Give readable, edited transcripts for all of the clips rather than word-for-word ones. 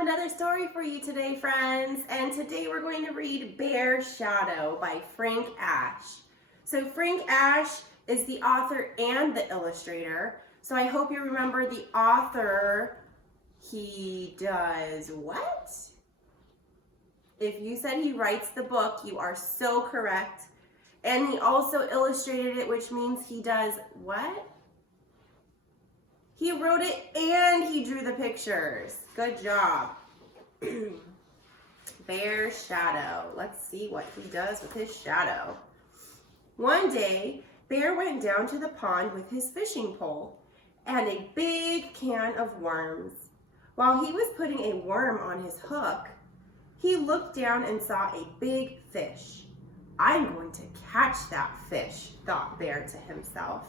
have another story for you today, friends. And today we're going to read Bear's Shadow by Frank Ash. So Frank Ash is the author and the illustrator. So I hope you remember the author. He does what? If you said he writes the book, you are so correct. And he also illustrated it, which means he does what? He wrote it and he drew the pictures. Good job. Bear's Shadow. Let's see what he does with his shadow. One day, Bear went down to the pond with his fishing pole and a big can of worms. While he was putting a worm on his hook, he looked down and saw a big fish. I'm going to catch that fish, thought Bear to himself.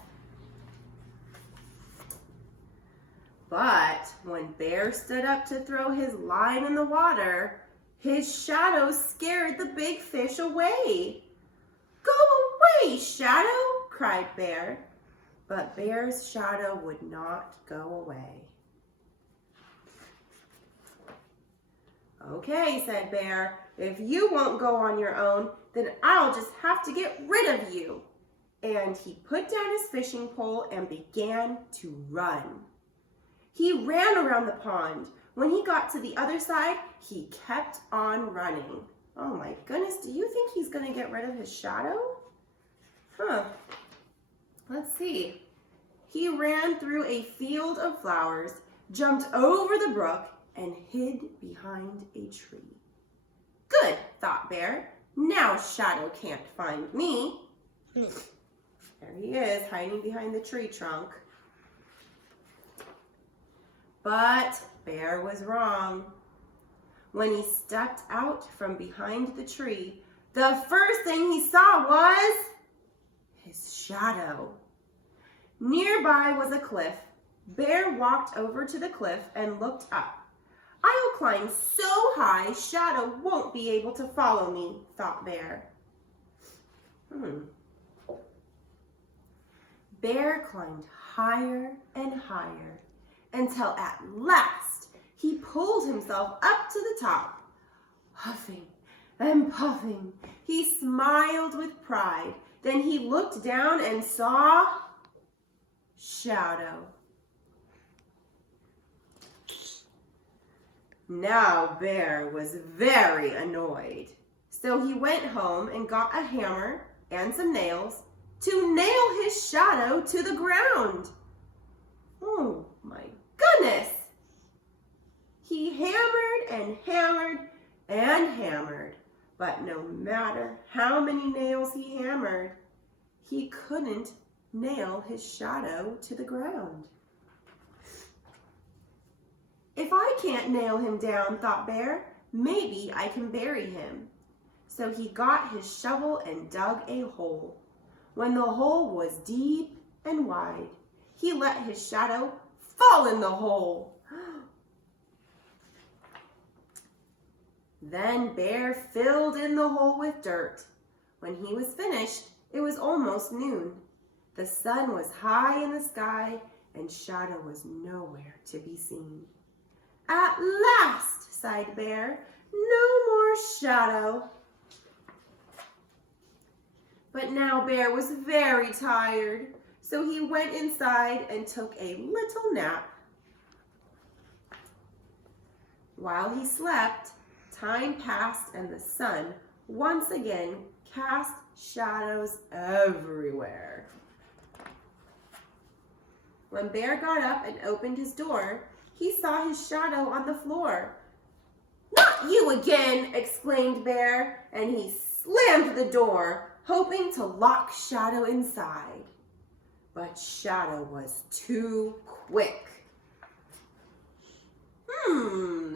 But when Bear stood up to throw his line in the water, his shadow scared the big fish away. Go away, Shadow, cried Bear. But Bear's shadow would not go away. Okay, said Bear, if you won't go on your own, then I'll just have to get rid of you. And he put down his fishing pole and began to run. He ran around the pond. When he got to the other side, he kept on running. Oh my goodness, do you think he's going to get rid of his shadow? Let's see. He ran through a field of flowers, jumped over the brook, and hid behind a tree. Good, thought Bear. Now Shadow can't find me. There he is, hiding behind the tree trunk. But Bear was wrong. When he stepped out from behind the tree, the first thing he saw was his shadow. Nearby was a cliff. Bear walked over to the cliff and looked up. I'll climb so high, Shadow won't be able to follow me, thought Bear. Bear climbed higher and higher, until at last he pulled himself up to the top. Huffing and puffing, he smiled with pride. Then he looked down and saw Shadow. Now Bear was very annoyed. So he went home and got a hammer and some nails to nail his shadow to the ground. Oh my goodness! He hammered and hammered and hammered, but no matter how many nails he hammered, he couldn't nail his shadow to the ground. If I can't nail him down, thought Bear, maybe I can bury him. So he got his shovel and dug a hole. When the hole was deep and wide, he let his shadow fall in the hole. Then Bear filled in the hole with dirt. When he was finished, it was almost noon. The sun was high in the sky and Shadow was nowhere to be seen. At last, sighed Bear, no more shadow. But now Bear was very tired, so he went inside and took a little nap. While he slept, time passed and the sun once again cast shadows everywhere. When Bear got up and opened his door, he saw his shadow on the floor. Not you again, exclaimed Bear, and he slammed the door, hoping to lock Shadow inside. But Shadow was too quick.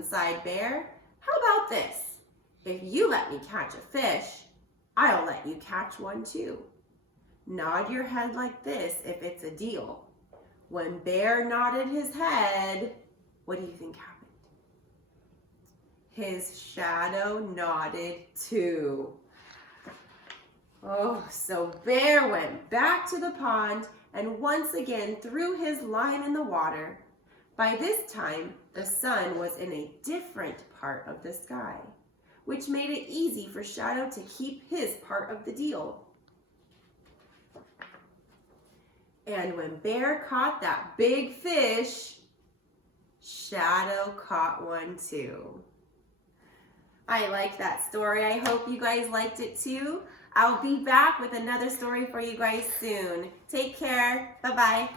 Sighed Bear. How about this? If you let me catch a fish, I'll let you catch one too. Nod your head like this if it's a deal. When Bear nodded his head, what do you think happened? His shadow nodded too. Oh, so Bear went back to the pond and once again threw his line in the water. By this time, The sun was in a different part of the sky, which made it easy for Shadow to keep his part of the deal. And when Bear caught that big fish, Shadow caught one too. I like that story. I hope you guys liked it too. I'll be back with another story for you guys soon. Take care. Bye-bye.